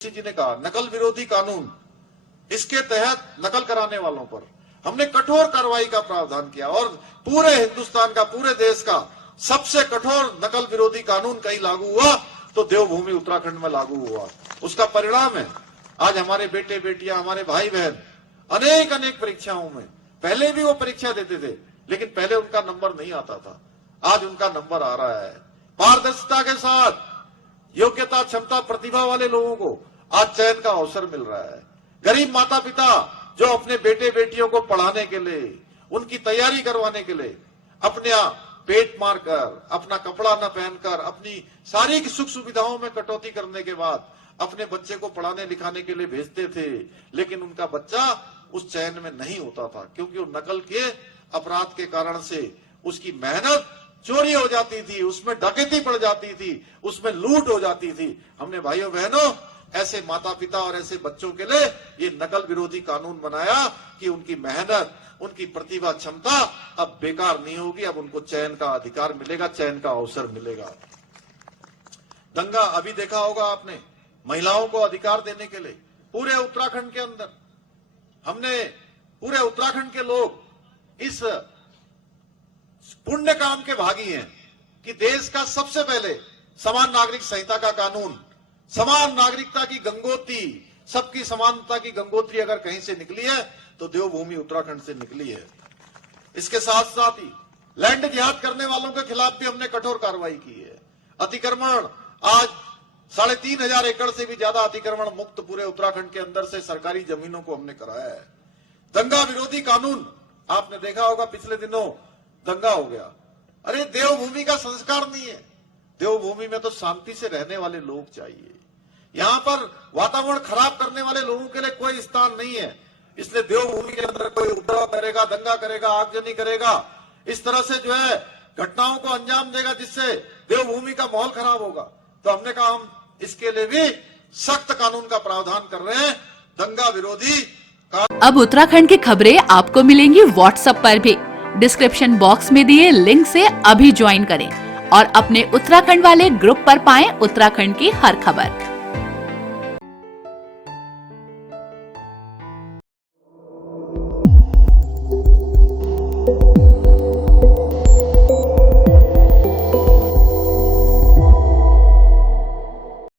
जी ने कहा नकल विरोधी कानून, इसके तहत नकल कराने वालों पर हमने कठोर कार्रवाई का प्रावधान किया और पूरे हिंदुस्तान का, पूरे देश का सबसे कठोर नकल विरोधी कानून कहीं लागू हुआ तो देवभूमि उत्तराखंड में लागू हुआ। उसका परिणाम है आज हमारे बेटे बेटियां, हमारे भाई बहन अनेक अनेक परीक्षाओं में, पहले भी वो परीक्षा देते थे लेकिन पहले उनका नंबर नहीं आता था, आज उनका नंबर आ रहा है। पारदर्शिता के साथ योग्यता, क्षमता, प्रतिभा वाले लोगों को आज चयन का अवसर मिल रहा है। गरीब माता पिता जो अपने बेटे बेटियों को पढ़ाने के लिए, उनकी तैयारी करवाने के लिए अपने पेट मारकर, अपना कपड़ा न पहनकर, अपनी सारी सुख सुविधाओं में कटौती करने के बाद अपने बच्चे को पढ़ाने लिखाने के लिए भेजते थे, लेकिन उनका बच्चा उस चयन में नहीं होता था क्योंकि वो नकल के अपराध के कारण से उसकी मेहनत चोरी हो जाती थी, उसमें डकैती पड़ जाती थी, उसमें लूट हो जाती थी। हमने भाइयों बहनों ऐसे माता पिता और ऐसे बच्चों के लिए ये नकल विरोधी कानून बनाया कि उनकी मेहनत, उनकी प्रतिभा, क्षमता अब बेकार नहीं होगी, अब उनको चयन का अधिकार मिलेगा, चयन का अवसर मिलेगा। दंगा अभी देखा होगा आपने, महिलाओं को अधिकार देने के लिए पूरे उत्तराखंड के अंदर हमने, पूरे उत्तराखंड के लोग इस पुण्य काम के भागी हैं कि देश का सबसे पहले समान नागरिक संहिता का कानून, समान नागरिकता की गंगोत्री, सबकी समानता की गंगोत्री अगर कहीं से निकली है तो देवभूमि उत्तराखंड से निकली है। इसके साथ साथ ही लैंड जिहाद करने वालों के खिलाफ भी हमने कठोर कार्रवाई की है। अतिक्रमण आज 3500 एकड़ से भी ज्यादा अतिक्रमण मुक्त पूरे उत्तराखंड के अंदर से सरकारी जमीनों को हमने कराया है। दंगा विरोधी कानून आपने देखा होगा, पिछले दिनों दंगा हो गया। अरे देवभूमि का संस्कार नहीं है, देवभूमि में तो शांति से रहने वाले लोग चाहिए। यहाँ पर वातावरण खराब करने वाले लोगों के लिए कोई स्थान नहीं है, इसलिए देवभूमि के अंदर कोई उपद्रव करेगा, दंगा करेगा, आगजनी करेगा, इस तरह से जो है घटनाओं को अंजाम देगा जिससे देवभूमि का माहौल खराब होगा, तो हमने कहा हम इसके लिए भी सख्त कानून का प्रावधान कर रहे हैं, दंगा विरोधी। अब उत्तराखंड की खबरें आपको मिलेंगी व्हाट्सएप पर भी। डिस्क्रिप्शन बॉक्स में दिए लिंक से अभी ज्वाइन करें और अपने उत्तराखंड वाले ग्रुप पर पाएं उत्तराखंड की हर खबर।